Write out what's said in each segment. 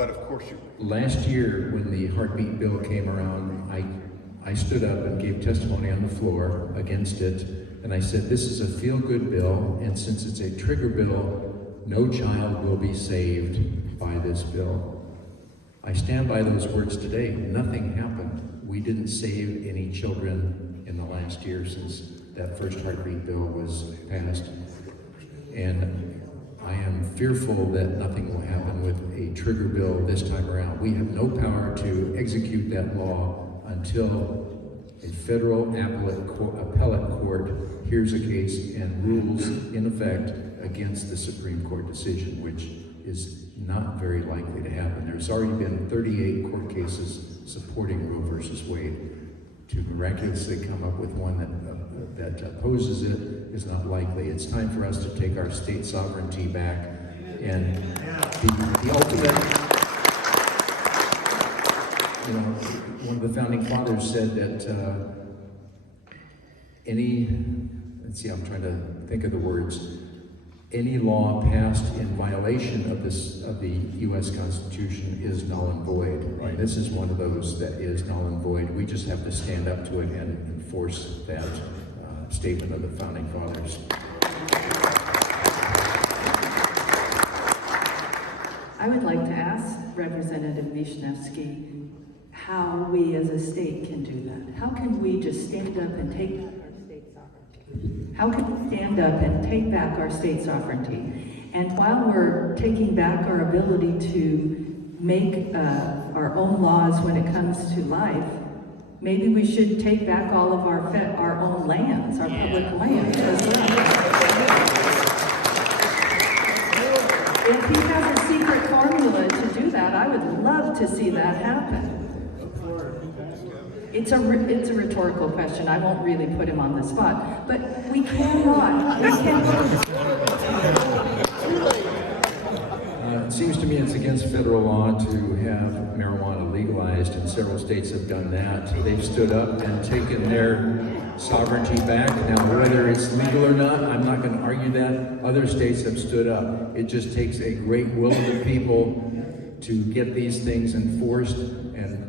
but of course you will. Last year, when the heartbeat bill came around, I stood up and gave testimony on the floor against it, and I said, this is a feel-good bill, and since it's a trigger bill, no child will be saved by this bill. I stand by those words today. Nothing happened. We didn't save any children in the last year since that first heartbeat bill was passed. And I am fearful that nothing will happen with a trigger bill this time around. We have no power to execute that law until a federal appellate court hears a case and rules in effect against the Supreme Court decision, which is not very likely to happen. There's already been 38 court cases supporting Roe versus Wade. To miraculously come up with one that opposes it is not likely. It's time for us to take our state sovereignty back, and the ultimate. You know, one of the founding fathers said that I'm trying to think of the words. Any law passed in violation of the U.S. Constitution is null and void. Right. And this is one of those that is null and void. We just have to stand up to it and enforce that statement of the founding fathers. I would like to ask Representative Wiśniewski how we as a state can do that. How can we just stand up and take back our state sovereignty? How can we stand up and take back our state sovereignty? And while we're taking back our ability to make our own laws when it comes to life, maybe we should take back all of our own lands, our public lands as well. If he has a secret formula to do that, I would love to see that happen. It's a rhetorical question. I won't really put him on the spot, but we cannot. It seems to me it's against federal law to have marijuana legalized, and several states have done that. They've stood up and taken their sovereignty back. Now, whether it's legal or not, I'm not going to argue that. Other states have stood up. It just takes a great will of the people to get these things enforced, and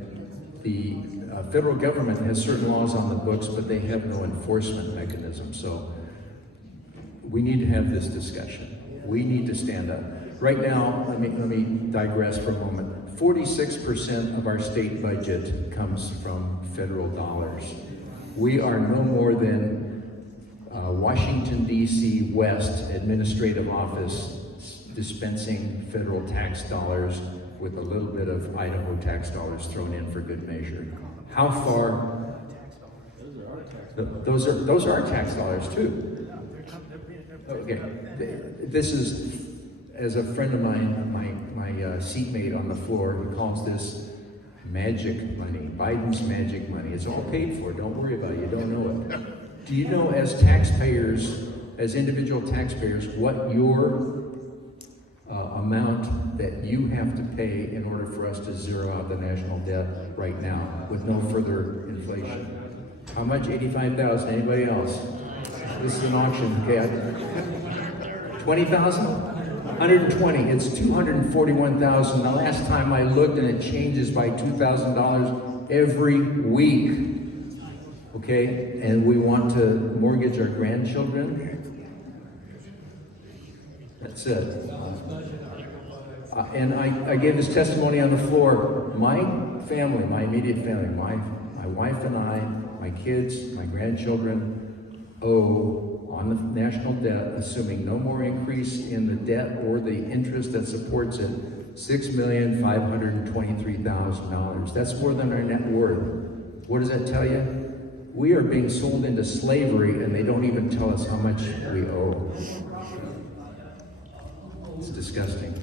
the federal government has certain laws on the books, but they have no enforcement mechanism. So we need to have this discussion. We need to stand up. Right now, let me digress for a moment. 46% of our state budget comes from federal dollars. We are no more than Washington, D.C. West administrative office dispensing federal tax dollars with a little bit of Idaho tax dollars thrown in for good measure. How far? Those are our tax dollars too. Okay, this is, as a friend of mine, my seatmate on the floor, he calls this magic money, Biden's magic money. It's all paid for. Don't worry about it. You don't know it. Do you know, as taxpayers, as individual taxpayers, what your amount that you have to pay in order for us to zero out the national debt right now with no further inflation? How much? 85,000. Anybody else? This is an auction. Okay, 20,000. 120. It's 241,000. The last time I looked, and it changes by $2,000 every week. Okay, and we want to mortgage our grandchildren. That's it. And I gave this testimony on the floor. My family, my immediate family, my wife and I, my kids, my grandchildren owe on the national debt, assuming no more increase in the debt or the interest that supports it, $6,523,000. That's more than our net worth. What does that tell you? We are being sold into slavery, and they don't even tell us how much we owe. It's disgusting.